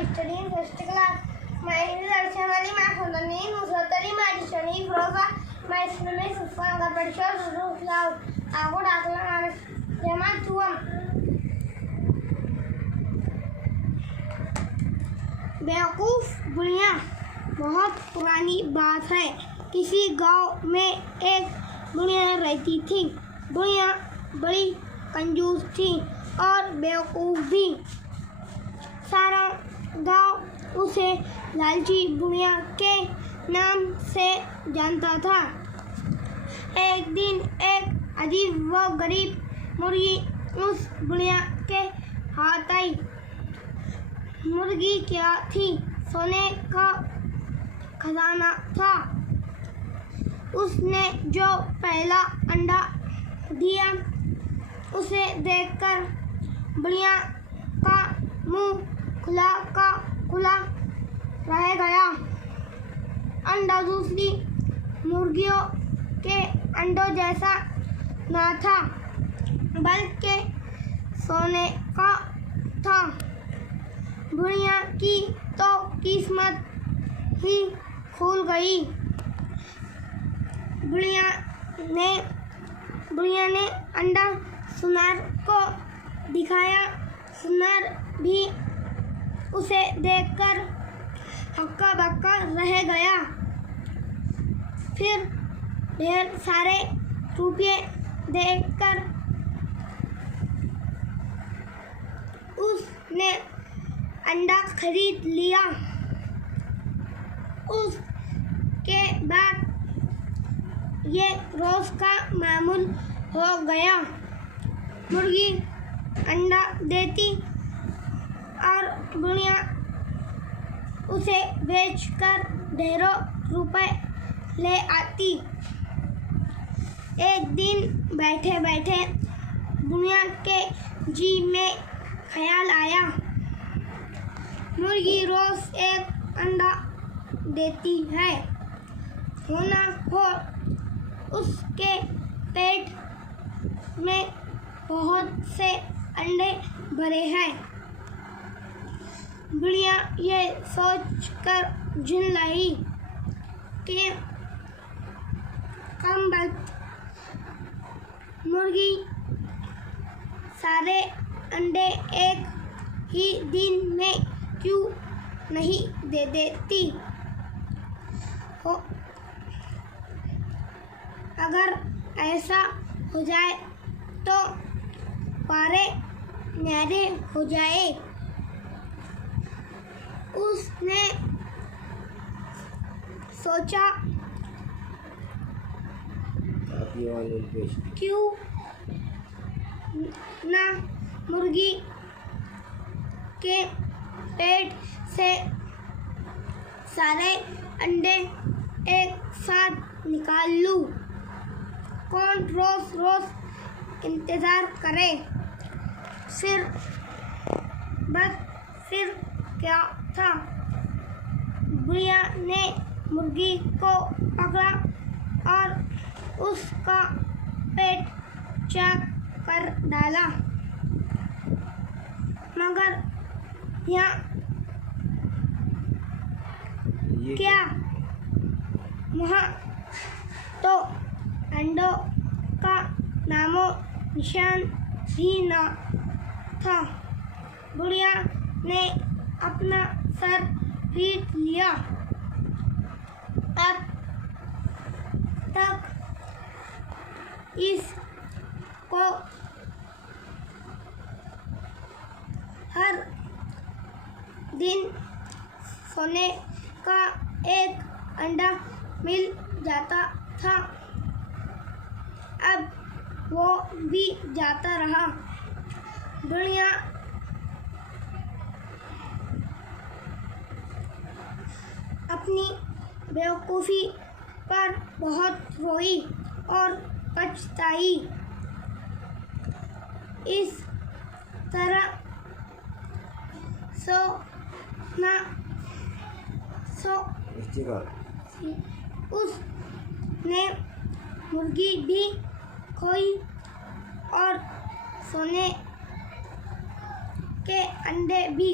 I study in first class. My name is Arshawali. My father name is Usatari. My study in firoz. My school name is Suffa, nagar, parishad, urdu, akot, जमा तुम। वकूफ बड़िया बहुत पुरानी बात है। किसी गांव में एक बुढ़िया रहती थी। बुढ़िया बड़ी कंजूस थी और बेवकूफ़ भी। सारा गांव उसे लालची बुढ़िया के नाम से जानता था। एक दिन एक अजीब व गरीब मुर्गी उस बुढ़िया के हाथ आई। मुर्गी क्या थी? सोने का खजाना था। उसने जो पहला अंडा दिया उसे देखकर बुढ़िया का मुंह खुला का खुला रह गया। अंडा दूसरी मुर्गियों के अंडों जैसा न था, बल्कि सोने का था। बुढ़िया की तो किस्मत ही खुल गई। बुढ़िया ने अंडा सुनार को दिखाया। सुनार भी उसे देखकर हक्का बक्का रह गया। फिर ढेर सारे रुपये देखकर उसने अंडा खरीद लिया। उसके बाद ये रोज का मामूल हो गया। मुर्गी अंडा देती और बुढ़िया उसे बेचकर ढेरों रुपए ले आती। एक दिन बैठे बैठे बुढ़िया के जी में ख्याल आया, मुर्गी रोज एक अंडा देती है, होना हो उसके पेट में बहुत से अंडे भरे हैं। बुढ़िया ये सोचकर झुंझलाई कि कम वक्त मुर्गी सारे अंडे एक ही दिन में क्यों नहीं दे देती हो। अगर ऐसा हो जाए तो पारे न्यारे हो जाए। उसने सोचा क्यों ना मुर्गी के पेट से सारे अंडे एक साथ निकाल लूं। कौन रोज रोज इंतज़ार करे। फिर क्या था, बुढ़िया ने मुर्गी को पकड़ा और उसका पेट चेक कर डाला, मगर यहाँ क्या वहाँ तो अंडों का नामो निशान भी न था। बुढ़िया ने अपना सर पीट लिया। अब तक इसको हर दिन सोने का एक अंडा मिल जाता था। अब वो भी जाता रहा। बुढ़िया अपनी बेवकूफ़ी पर बहुत रोई और पछताई। इस तरह उसने मुर्गी भी खोई और सोने के अंडे भी।